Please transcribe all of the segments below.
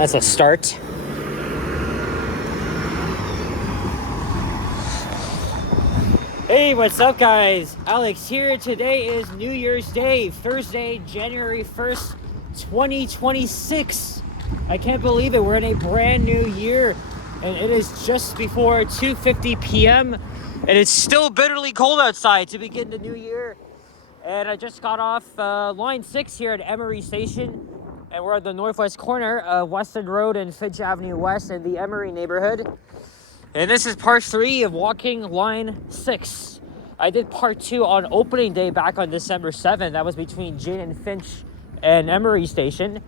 That's a start. Hey, what's up, guys? Alex here. Today is New Year's Day, Thursday, January 1st, 2026. I can't believe it. We're in a brand new year, and it is just before 2:50 p.m., and it's still bitterly cold outside to begin the new year. And I just got off line 6 here at Emery Station, and we're at the northwest corner of Weston Road and Finch Avenue West in the Emery neighborhood. And this is part 3 of walking line 6. I did part 2 on opening day back on December 7th. That was between Jane and Finch and Emery Station.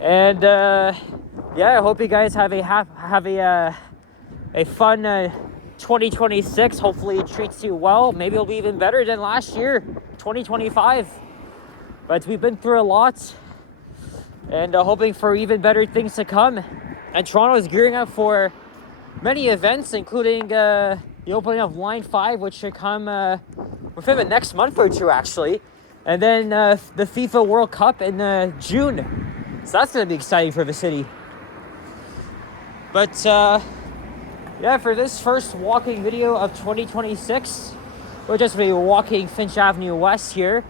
And yeah, I hope you guys have a fun 2026. Hopefully it treats you well. Maybe it'll be even better than last year, 2025. But we've been through a lot, and hoping for even better things to come. And Toronto is gearing up for many events, including the opening of Line 5, which should come within the next month or two, actually. And then the FIFA World Cup in June. So that's going to be exciting for the city. But yeah, for this first walking video of 2026, we're just going to be walking Finch Avenue West here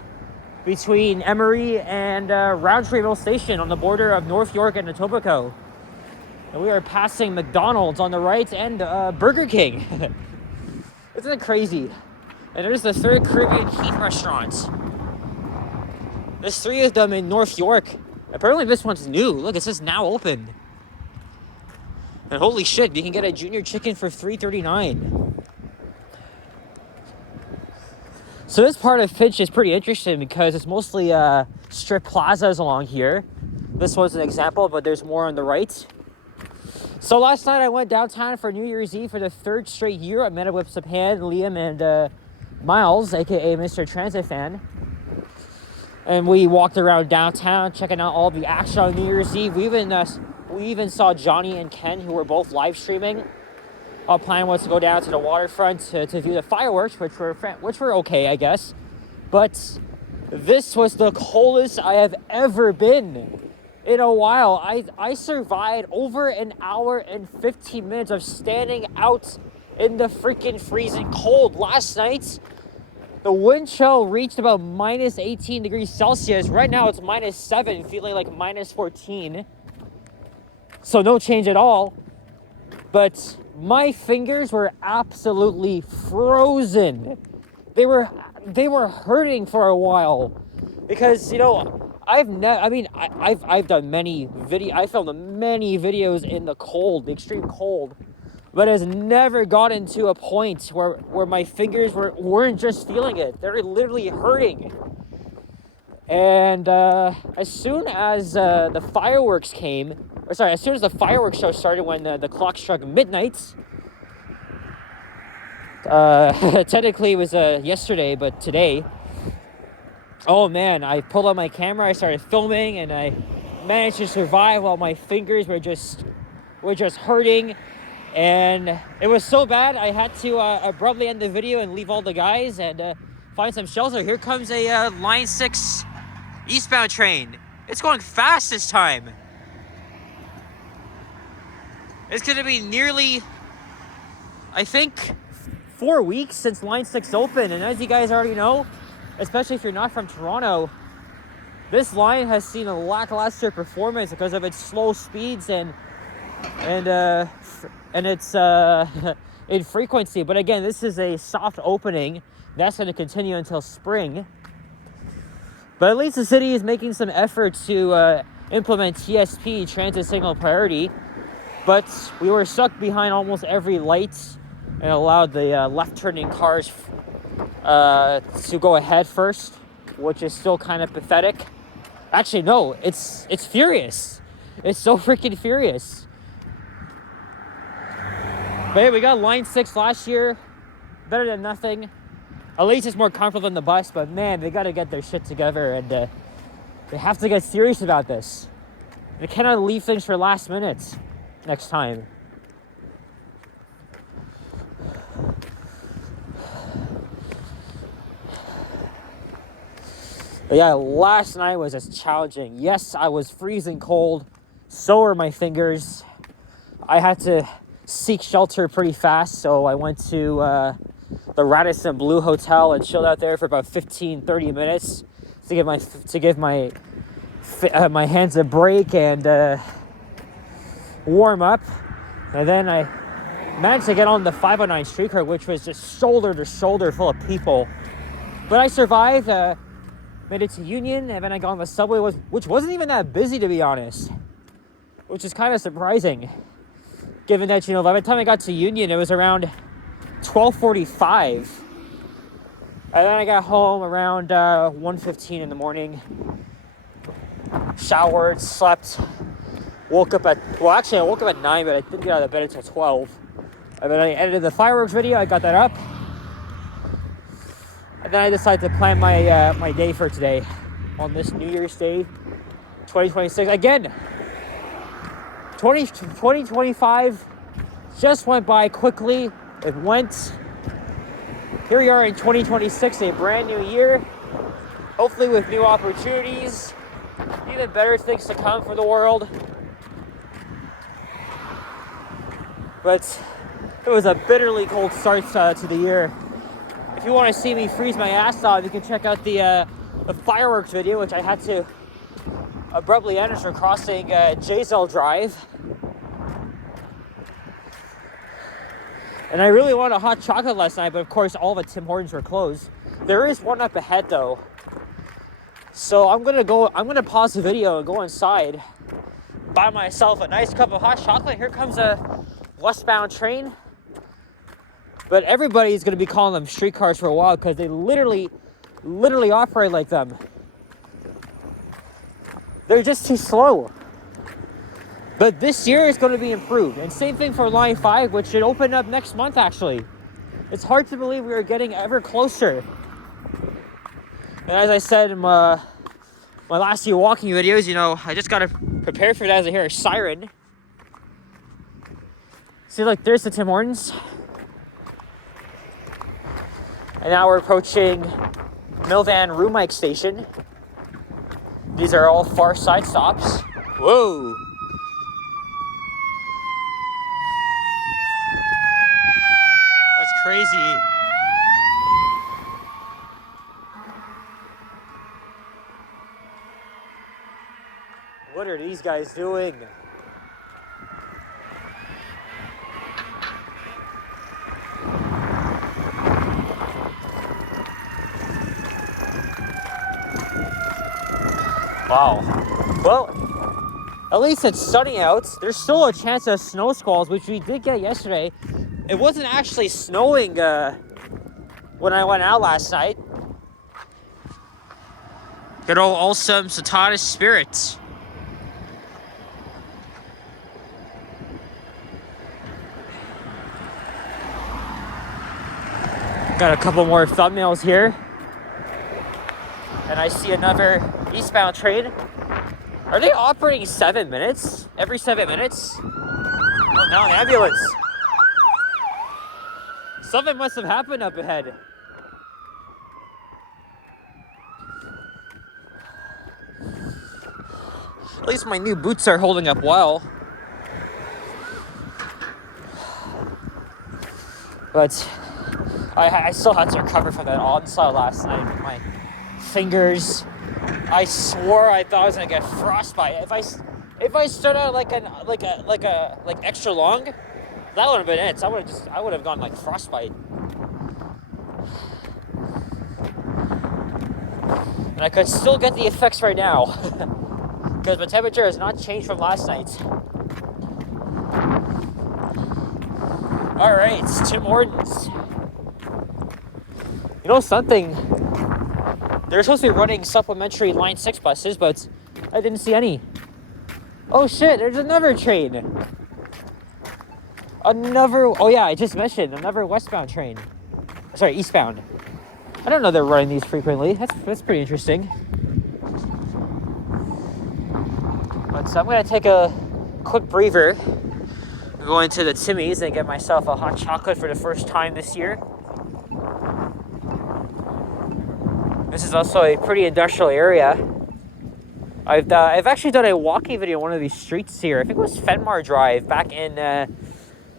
between Emery and Rowntree Mills Station on the border of North York and Etobicoke. And we are passing McDonald's on the right and Burger King. Isn't it crazy? And there's the third Caribbean Heat restaurant. There's 3 of them in North York. Apparently this one's new. Look, it says now open. And holy shit, you can get a junior chicken for $3.39. So this part of Finch is pretty interesting because it's mostly strip plazas along here. This one's an example, but there's more on the right. So last night I went downtown for New Year's Eve for the 3rd straight year. I met up with Sapan, Liam, and Miles, aka Mr. Transit Fan. And we walked around downtown, checking out all the action on New Year's Eve. We even saw Johnny and Ken, who were both live streaming. Our plan was to go down to the waterfront to view the fireworks, which were okay, I guess. But this was the coldest I have ever been in a while. I survived over an hour and 15 minutes of standing out in the freaking freezing cold. Last night, the wind chill reached about minus 18 degrees Celsius. Right now it's minus 7, feeling like minus 14. So no change at all. But my fingers were absolutely frozen. They were hurting for a while because, you know, I filmed many videos in the cold, the extreme cold, but it has never gotten to a point where my fingers weren't just feeling it. They're literally hurting. And as soon as the fireworks show started when the clock struck midnight, technically it was yesterday, but today, oh man, I pulled out my camera, I started filming, and I managed to survive while my fingers were just hurting. And it was so bad, I had to abruptly end the video and leave all the guys and find some shelter. Here comes a Line 6 eastbound train. It's going fast this time. It's going to be nearly, I think, 4 weeks since Line 6 opened. And as you guys already know, especially if you're not from Toronto, this line has seen a lackluster performance because of its slow speeds and its infrequency. But again, this is a soft opening. That's going to continue until spring. But at least the city is making some effort to implement TSP, transit signal priority. But we were stuck behind almost every light and allowed the left-turning cars to go ahead first, which is still kind of pathetic. Actually, no, it's furious. It's so freaking furious. But hey, we got Line 6 last year. Better than nothing. At least it's more comfortable than the bus, but man, they got to get their shit together, and they have to get serious about this. They cannot leave things for last minute next time. But yeah, last night was just challenging. Yes, I was freezing cold. So were my fingers. I had to seek shelter pretty fast, so I went to the Radisson Blu Hotel and chilled out there for about 15-30 minutes to give my hands a break and warm up. And then I managed to get on the 509 streetcar, which was just shoulder to shoulder full of people. But I survived, made it to Union, and then I got on the subway, which wasn't even that busy, to be honest, which is kind of surprising, given that, you know, by the time I got to Union, it was around 12:45. And then I got home around 1:15 in the morning, showered, slept, woke up at 9, but I didn't get out of bed until 12. And then I edited the fireworks video, I got that up. And then I decided to plan my day for today on this New Year's Day, 2026. Again, 2025 just went by quickly. It went. Here we are in 2026, a brand new year. Hopefully with new opportunities, even better things to come for the world. But it was a bitterly cold start to the year. If you want to see me freeze my ass off, you can check out the fireworks video, which I had to abruptly end for crossing Jazel Drive. And I really wanted a hot chocolate last night, but of course all the Tim Hortons were closed. There is one up ahead though. So I'm gonna pause the video and go inside, buy myself a nice cup of hot chocolate. Here comes a westbound train. But everybody's gonna be calling them streetcars for a while because they literally operate like them. They're just too slow. But this year is going to be improved. And same thing for Line 5, which should open up next month, actually. It's hard to believe we are getting ever closer. And as I said in my last few walking videos, you know, I just got to prepare for that as I hear a siren. See, look, there's the Tim Hortons. And now we're approaching Rowntree Station. These are all far side stops. Whoa! That's crazy. What are these guys doing? Wow. Well, at least it's sunny out. There's still a chance of snow squalls, which we did get yesterday. It wasn't actually snowing when I went out last night. Good old awesome Satana spirits. Got a couple more thumbnails here. And I see another eastbound train. Are they operating 7 minutes? Every 7 minutes? Oh, now an ambulance. Something must have happened up ahead. At least my new boots are holding up well. But I still had to recover from that onslaught last night with my fingers. I swore I thought I was gonna get frostbite. If I stood out like extra long, that would have been it. So I would have gone like frostbite. And I could still get the effects right now because the temperature has not changed from last night. All right, Tim Hortons. You know something? They're supposed to be running supplementary Line 6 buses, but I didn't see any. Oh shit, there's another train. Oh yeah, I just mentioned another westbound train. Sorry, eastbound. I don't know they're running these frequently. That's pretty interesting. But so I'm gonna take a quick breather, go into the Timmy's and get myself a hot chocolate for the first time this year. This is also a pretty industrial area. I've actually done a walking video on one of these streets here. I think it was Fenmar Drive back in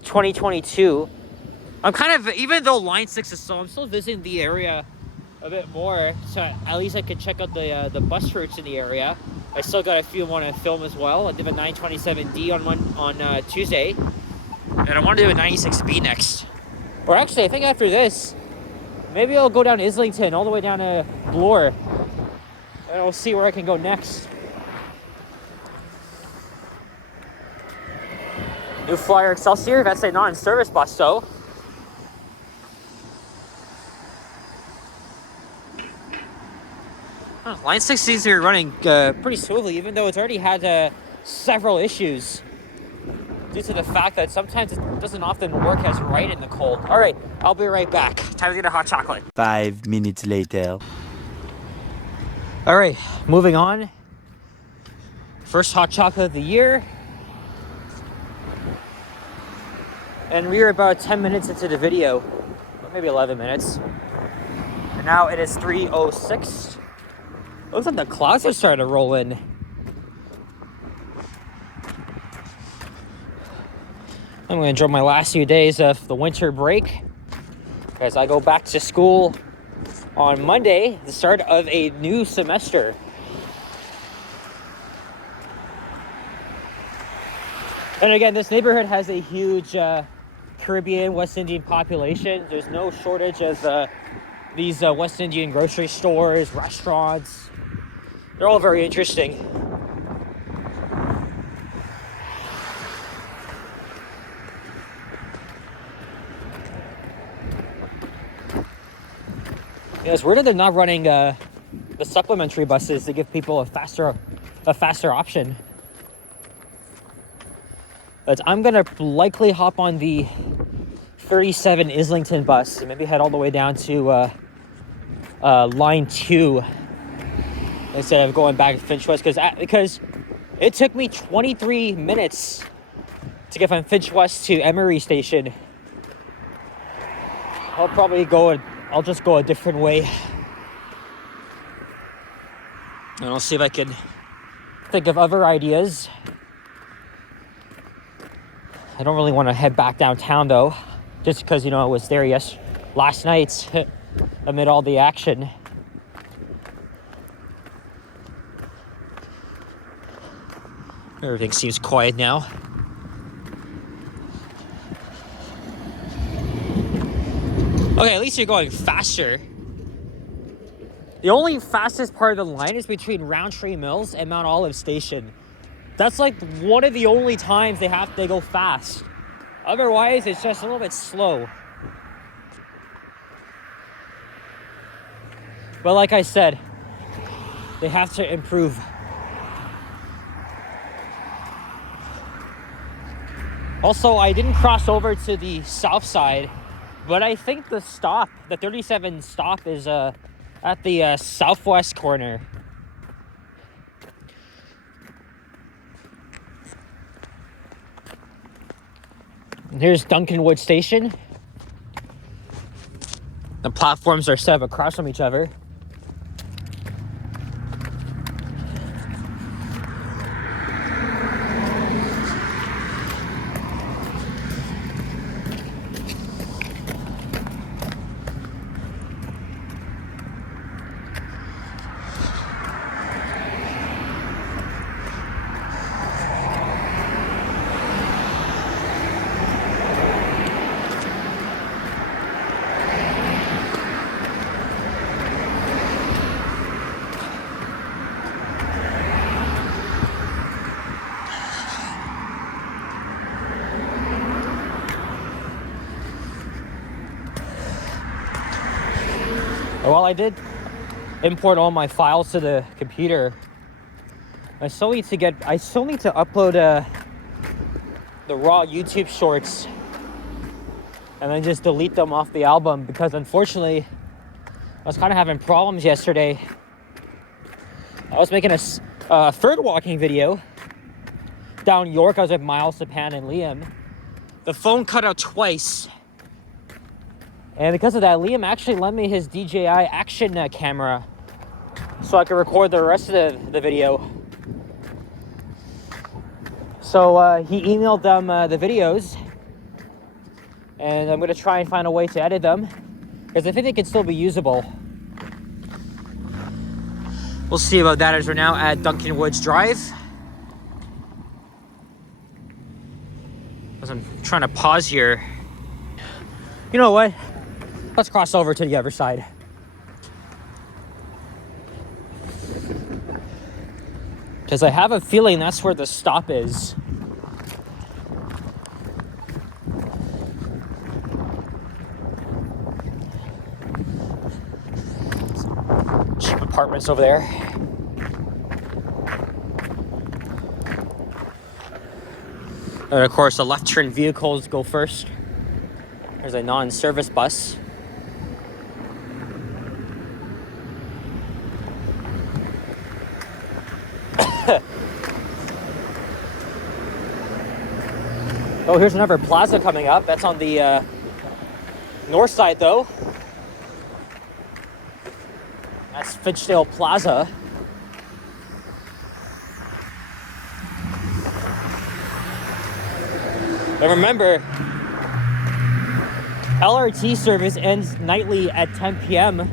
2022. I'm kind of, even though Line 6 is slow, I'm still visiting the area a bit more, so at least I could check out the bus routes in the area. I still got a few I want to film as well. I did a 927D on Tuesday, and I want to do a 96B next. Or actually, I think after this, maybe I'll go down Islington all the way down to Bloor, and I'll see where I can go next. New Flyer Excelsior, that's a non-service bus though. Line 6 seems to be running pretty smoothly, even though it's already had several issues due to the fact that sometimes it doesn't often work as right in the cold. All right, I'll be right back. Time to get a hot chocolate. 5 minutes later. All right, moving on. First hot chocolate of the year. And we are about 10 minutes into the video, or maybe 11 minutes. And now it is 3:06. Looks like the clouds are starting to roll in. I'm going to enjoy my last few days of the winter break as I go back to school on Monday, the start of a new semester. And again, this neighborhood has a huge Caribbean, West Indian population. There's no shortage of these West Indian grocery stores, restaurants. They're all very interesting. Yeah, it's weird that they're not running the supplementary buses to give people a faster option. But I'm gonna likely hop on the 37 Islington bus and maybe head all the way down to line 2 instead of going back to Finch West, because it took me 23 minutes to get from Finch West to Emery Station. I'll just go a different way. And I'll see if I can think of other ideas. I don't really want to head back downtown though, just because, I was there last night amid all the action. Everything seems quiet now. Okay, at least you're going faster. The only fastest part of the line is between Rowntree Mills and Mount Olive Station. That's like one of the only times they go fast. Otherwise, it's just a little bit slow. But like I said, they have to improve. Also, I didn't cross over to the south side, but I think the 37 stop is at the southwest corner. And here's Duncanwood Station. The platforms are set up across from each other. While I did import all my files to the computer, I still need to upload the raw YouTube shorts and then just delete them off the album, because unfortunately I was kind of having problems yesterday. I was making a third walking video down York. I was with Miles, Sapan, and Liam. The phone cut out twice. And because of that, Liam actually lent me his DJI action camera so I can record the rest of the video. So he emailed them the videos, and I'm gonna try and find a way to edit them because I think they can still be usable. We'll see about that as we're now at Duncan Woods Drive. As I'm trying to pause here. You know what? Let's cross over to the other side. Because I have a feeling that's where the stop is. Cheap apartments over there. And of course, the left turn vehicles go first. There's a non-service bus. Oh, here's another plaza coming up. That's on the north side, though. That's Finch Plaza. And remember, LRT service ends nightly at 10 p.m.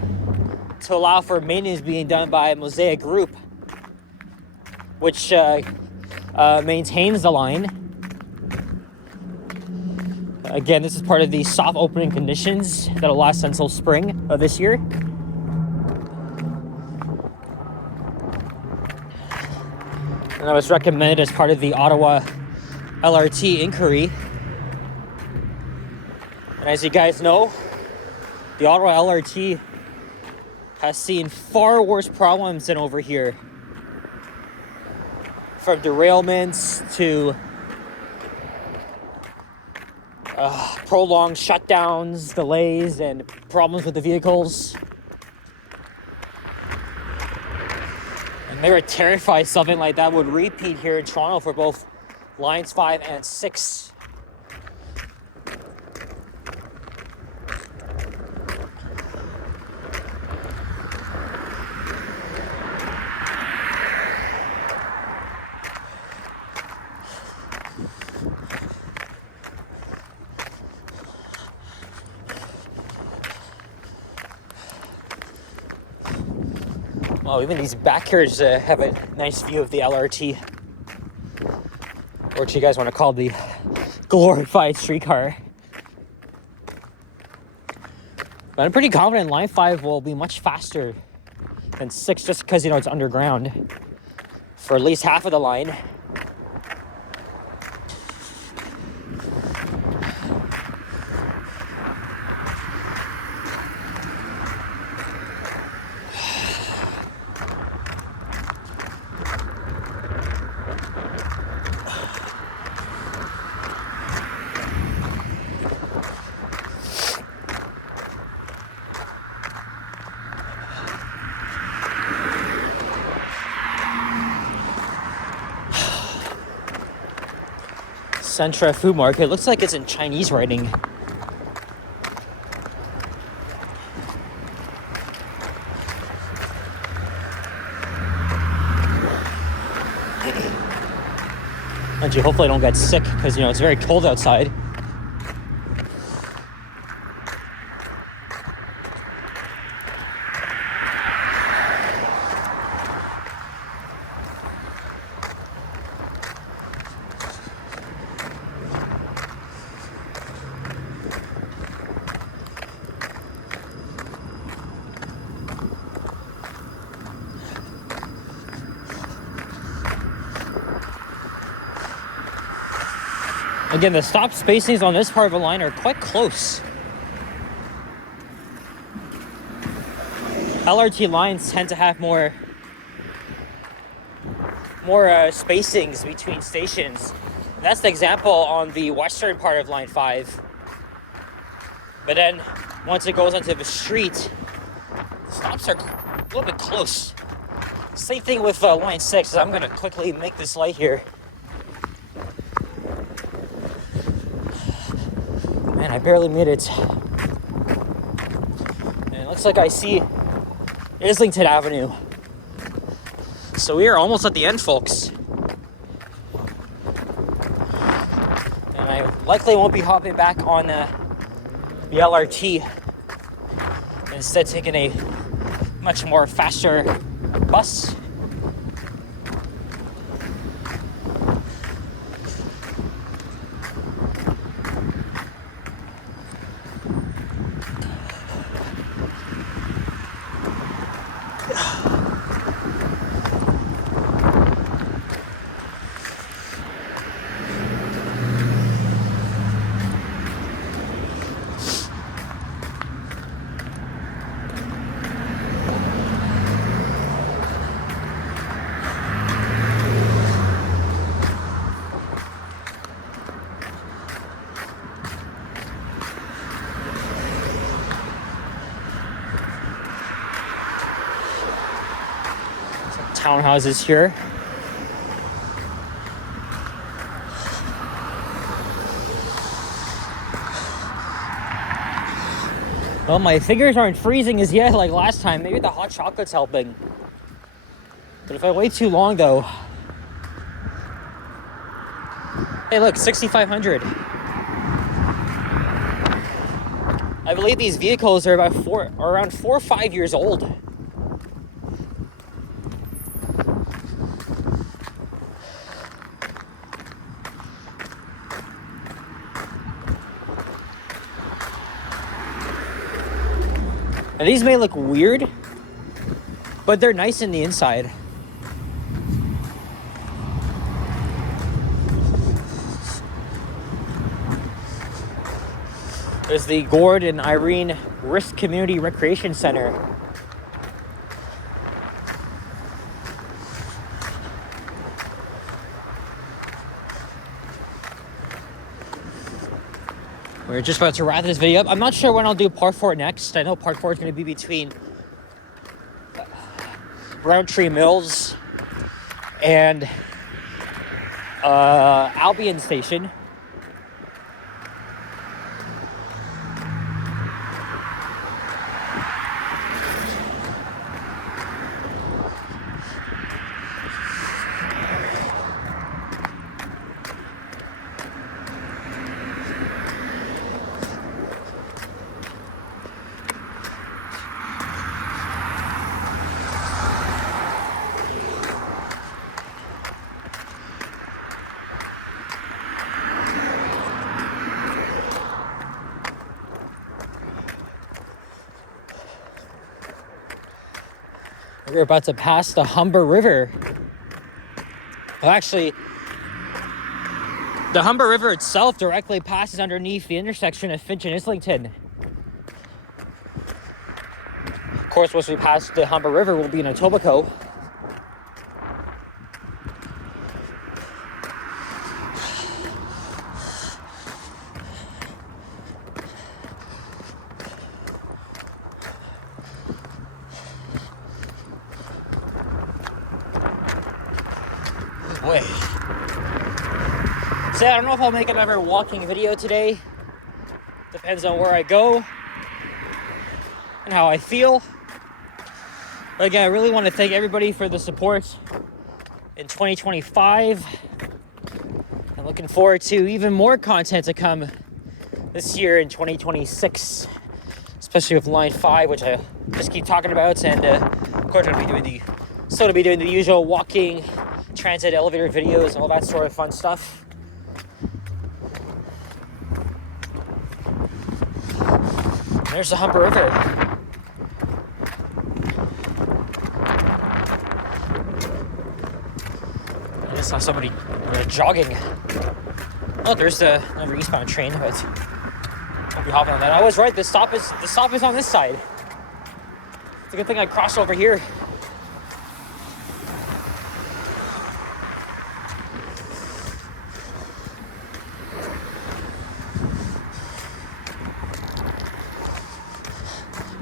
to allow for maintenance being done by Mosaic Group, which maintains the line. Again, this is part of the soft opening conditions that'll last until spring of this year. And that was recommended as part of the Ottawa LRT inquiry. And as you guys know, the Ottawa LRT has seen far worse problems than over here. From derailments to prolonged shutdowns, delays, and problems with the vehicles. And they were terrified something like that would repeat here in Toronto for both Lines 5 and 6. Oh, even these backers have a nice view of the LRT. Or what you guys want to call the glorified streetcar. But I'm pretty confident Line 5 will be much faster than 6 just because, you know, it's underground for at least half of the line. Centra Food Market. Looks like it's in Chinese writing. And you hopefully don't get sick because, you know, it's very cold outside. Again, the stop spacings on this part of the line are quite close. LRT lines tend to have more spacings between stations. And that's the example on the western part of Line 5. But then, once it goes onto the street, the stops are a little bit close. Same thing with Line 6. I'm going to quickly make this light here. Man, I barely made it. And it looks like I see Islington Avenue So we are almost at the end, folks. And I likely won't be hopping back on the LRT. Instead, taking a much more faster bus. Townhouses here. Well, my fingers aren't freezing as yet like last time. Maybe the hot chocolate's helping. But if I wait too long though... Hey look, 6,500. I believe these vehicles are around 4 or 5 years old. And these may look weird, but they're nice in the inside. There's the Gord and Irene Risk Community Recreation Center. We're just about to wrap this video up. I'm not sure when I'll do part 4 next. I know part 4 is going to be between Rowntree Mills and Albion Station. We're about to pass the Humber River. Well, actually, the Humber River itself directly passes underneath the intersection of Finch and Islington. Of course, once we pass the Humber River, we'll be in Etobicoke. Wait. So I don't know if I'll make another walking video today. Depends on where I go and how I feel. But again, I really want to thank everybody for the support in 2025. I'm looking forward to even more content to come this year in 2026, especially with Line 5, which I just keep talking about. And of course, I'll be doing the usual walking, transit, elevator videos, and all that sort of fun stuff. And there's the Humber River. I just saw somebody jogging. Oh, there's the another eastbound train, but I'll be hopping on that. I was right. The stop is on this side. It's a good thing I crossed over here.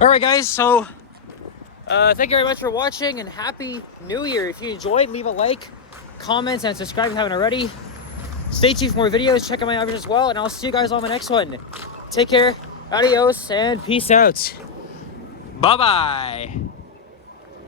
Alright guys, so thank you very much for watching and Happy New Year. If you enjoyed, leave a like, comment, and subscribe if you haven't already. Stay tuned for more videos, check out my others as well, and I'll see you guys on the next one. Take care, adios, and peace out. Bye-bye.